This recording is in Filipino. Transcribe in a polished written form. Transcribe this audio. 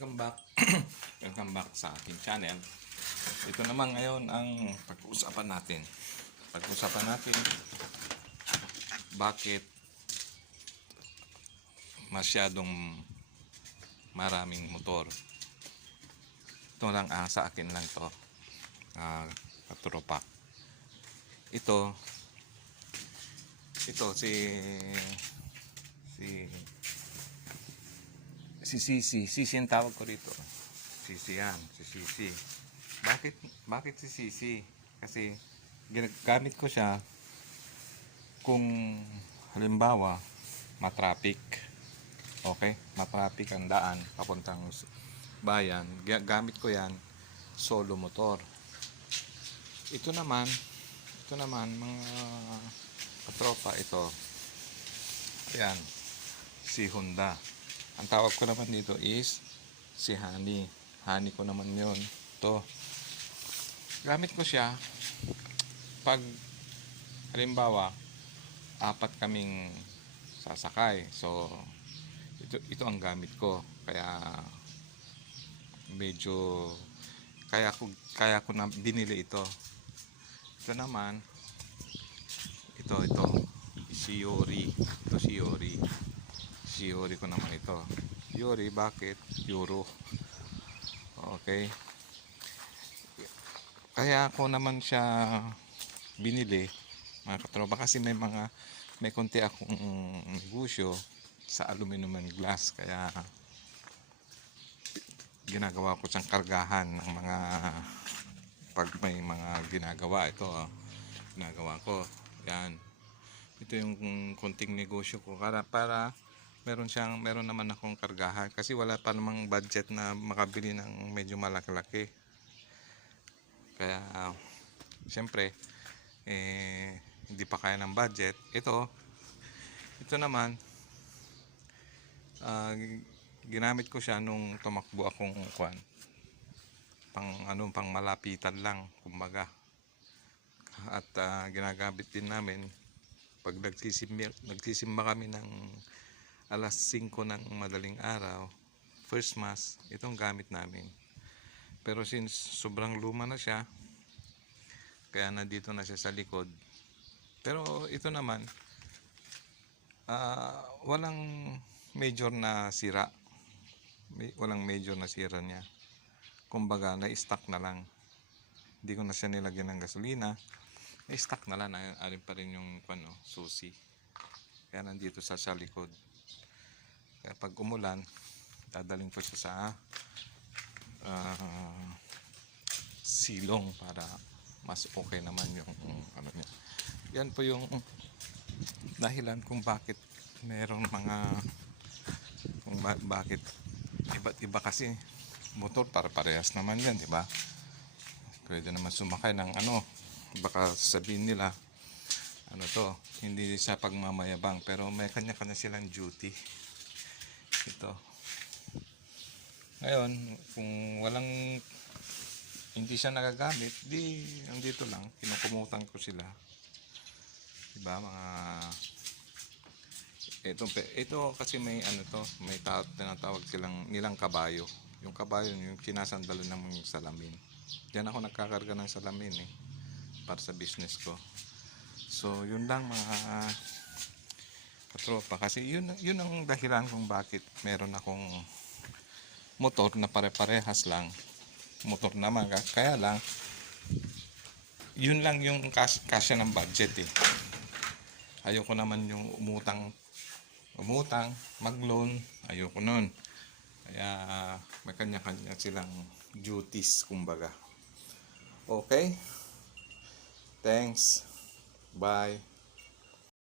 Welcome back. Welcome back sa aking channel. Ito naman ngayon ang pag-uusapan natin. Bakit masyadong maraming motor. Ito lang sa akin lang to. Katropa. Ito si Sisi ang tawag ko dito. Sisi yan, si Sisi. Bakit si Sisi? Kasi ginagamit ko siya kung halimbawa matraffic. Okay? Matraffic ang daan papuntang bayan. Gamit ko yan solo motor. Ito naman mga katropa, ito. Ayan, si Honda. Ang tawag ko naman dito is si Honey. Honey ko naman yun. Ito. Gamit ko siya pag halimbawa 4 kaming sasakay. So ito ang gamit ko. Kaya medyo kaya ko na binili ito. Ito naman ito si Yori. Ito si Yori. Si Yori ko naman ito. Yori, bakit? Euro. Okay. Kaya ako naman siya binili, mga katropa, kasi may konti akong negosyo sa aluminum and glass. Kaya ginagawa ko siyang kargahan ng mga pag may mga ginagawa. Ito ginagawa ko. Yan. Ito yung konting negosyo ko para meron naman akong kargahan, kasi wala pa namang budget na makabili ng medyo malaki-laki. Kaya siyempre hindi pa kaya ng budget. Ito naman ginamit ko siya nung tumakbo akong pang malapitan lang kumbaga. At ginagamit din namin pag nagsisimba kami ng alas 5 ng madaling araw, first mass, itong gamit namin. Pero since sobrang luma na siya, kaya nandito na siya sa likod. Pero ito naman walang major na sira. Walang major na sira niya. Kumbaga na-stock na lang. Hindi ko na siya nilagyan ng gasolina. Na-stock na lang, alin pa rin yung susi. Kaya nandito sa likod. Kaya pag umulan, dadaling ko siya sa silong para mas okay naman yung niya. Yan po yung dahilan kung bakit merong bakit iba't iba, kasi motor parehas naman yan, di ba? Pwede naman sumakay ng baka sabihin nila hindi sa pagmamayabang, pero may kanya-kanya silang duty. Ito ngayon, kung hindi siya nagagamit, di andito lang, kinukumutan ko sila, diba? Ito kasi may may tinatawag nilang kabayo. Yung kabayo, yung sinasandalan ng salamin. Diyan ako nagkakarga ng salamin para sa business ko. So yun lang mga katropa, kasi yun ang dahilan kung bakit meron akong motor na pare-parehas lang. Motor naman, kaya lang yun lang yung kasya ng budget ayoko naman yung umutang mag-loan, ayoko nun. Kaya may kanya-kanya silang duties kumbaga. Okay, thanks, bye.